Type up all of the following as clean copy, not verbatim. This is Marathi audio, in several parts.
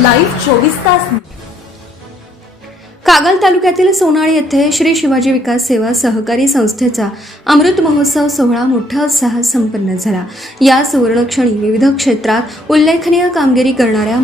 लाईव्ह 24 तास। कागल तालुक्यातील सोनाळी येथे श्री शिवाजी विकास सेवा सहकारी संस्थेचा अमृत महोत्सव सोहळा मोठ्या उत्साहात संपन्न झाला। या सुवर्णक्षणी विविध क्षेत्रात उल्लेखनीय कामगिरी करणाऱ्या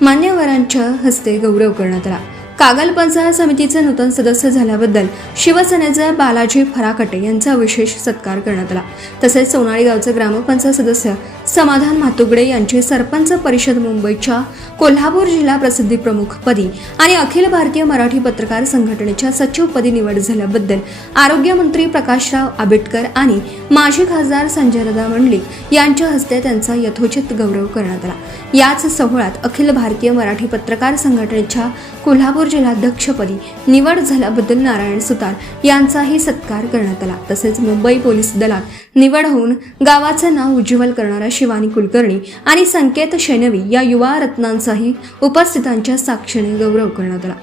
मान्यवरांच्या हस्ते गौरव करण्यात आला। कागल पंचायत समितीचे नूतन सदस्य झाल्याबद्दल शिवसेनेचे बालाजी फराकटे यांचा विशेष सत्कार करण्यात आला। तसेच सोनाळी गावचे ग्रामपंचायत सदस्य समाधान म्हातुगडे यांची सरपंच परिषद मुंबईच्या कोल्हापूर जिल्हा प्रसिद्धी प्रमुखपदी आणि अखिल भारतीय मराठी पत्रकार संघटनेच्या सचिवपदी निवड झाल्याबद्दल आरोग्यमंत्री प्रकाशराव आंबेडकर आणि माजी खासदार संजयदादा मंडलिक यांच्या हस्ते त्यांचा यथोचित गौरव करण्यात आला। याच सोहळ्यात अखिल भारतीय मराठी पत्रकार संघटनेच्या कोल्हापूर जिल्हाध्यक्षपदी निवड झाल्याबद्दल नारायण सुतार यांचाही सत्कार करण्यात आला। तसेच मुंबई पोलीस दलात निवड होऊन गावाचे नाव उज्ज्वल करणाऱ्या शिवानी कुलकर्णी आणि संकेत शेनवी या युवा रत्नांचाही उपस्थितांच्या साक्षीने गौरव करण्यात आला।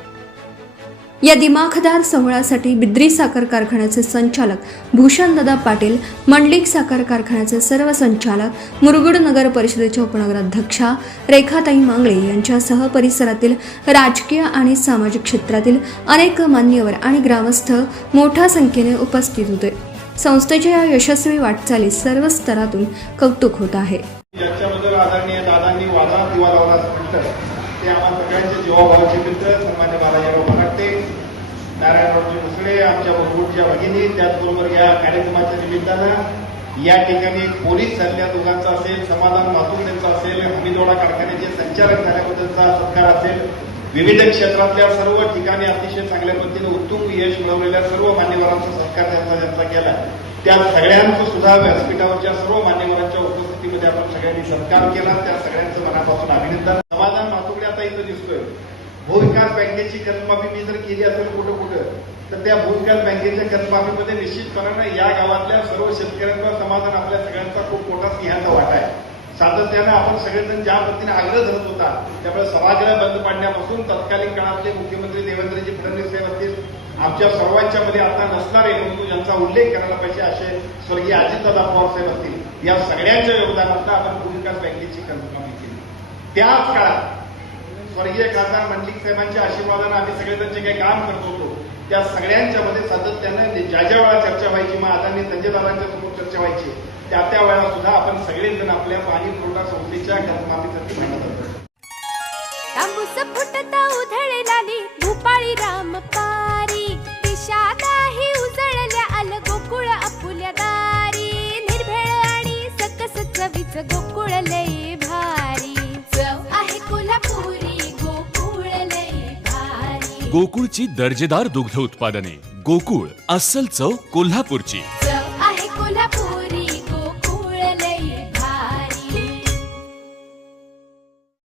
या दिमाखदार सोहळ्यासाठी बिद्री साखर कारखान्याचे संचालक भूषणदादा पाटील, मंडलिक साखर कारखान्याचे सर्व संचालक, मुरगुड नगर परिषदेच्या उपनगराध्यक्षा रेखाताई मांगळे यांच्यासह परिसरातील राजकीय आणि सामाजिक क्षेत्रातील अनेक मान्यवर आणि ग्रामस्थ मोठ्या संख्येने उपस्थित होते। संस्थेच्या या यशस्वी वाटचालीस सर्व स्तरातून कौतुक होत आहे। याच्याबद्दल आदरणीय दादांनी वादा दिवा लावला ते आम्हाला सगळ्यांचे जीवाभावाचे मित्र सन्मान्य बालाजीराव फराकटे, नारायणरावजी मुसळे, आमच्या मुरगुडच्या भगिनी, त्याचबरोबर या कार्यक्रमाच्या निमित्तानं या ठिकाणी पोलीस सल्ल्या दोघांचा असेल, समाधान म्हातुगडेंचा असेल, हमीदवाडा कारखान्याचे संचालक झाल्याबद्दलचा सत्कार असेल, विविध क्षेत्रातल्या सर्व ठिकाणी अतिशय चांगल्या पद्धतीने उत्तुंग यश मिळवलेल्या सर्व मान्यवरांचा सत्कार त्यांचा केला। त्या सगळ्यांचं सुद्धा व्यासपीठावरच्या सर्व मान्यवरांच्या उपस्थितीमध्ये आपण सगळ्यांनी सत्कार केला। त्या सगळ्यांचं मनापासून अभिनंदन। समाधान म्हातुगडे आता इथं दिसतोय। भूविकास बँकेची कर्जमाफी मी जर केली असेल कुठं तर त्या भूविकास बँकेच्या कर्जमाफीमध्ये निश्चितपणाने या गावातल्या सर्व शेतकऱ्यांचा समाधान आपल्या सगळ्यांचा खूप मोठा सिंहाचा वाटा आहे। सातत्यानं आपण सगळेजण ज्या पद्धतीने आग्रह धरत होता त्यामुळे सभागृह बंद पाडण्यापासून तत्कालीन काळातले मुख्यमंत्री देवेंद्रजी फडणवीस साहेब असतील, आमच्या सर्वांच्या मध्ये आता नसणारे परंतु ज्यांचा उल्लेख करायला पाहिजे असे स्वर्गीय अजितदादा पवार साहेब असतील, या सगळ्यांच्या योगदानातून आपण भूविकास बँकेची कर्जमाफी केली। त्याच काळात स्वर्गीय खासदार मंडलिक साहेबांच्या आशीर्वादानं आम्ही सगळेजण जे काही काम करत होतो त्या सगळ्यांच्या मध्ये सातत्यानं ज्या वेळा चर्चा व्हायची, मग आदरणीय संजयदादांच्या समोर चर्चा व्हायची, त्या वेळेला सुद्धा आपण सगळेजण आपल्या पाणी पुरवठा संस्थेच्या कर्जमाफीसाठी म्हणत होतो। तांबूस फुटता उधळलाली भूपाळी रामपारी, दिशादाही उजळल्या आल गोकुळ आपुल्या दारी, निर्भेळ आणि सकस चवीच गोकुळ लई भारी, चव आहे कोल्हापुरी गोकुळ लई भारी। गोकुळची दर्जेदार दुग्ध उत्पादने, गोकुळ अस्सल चव कोल्हापूरची।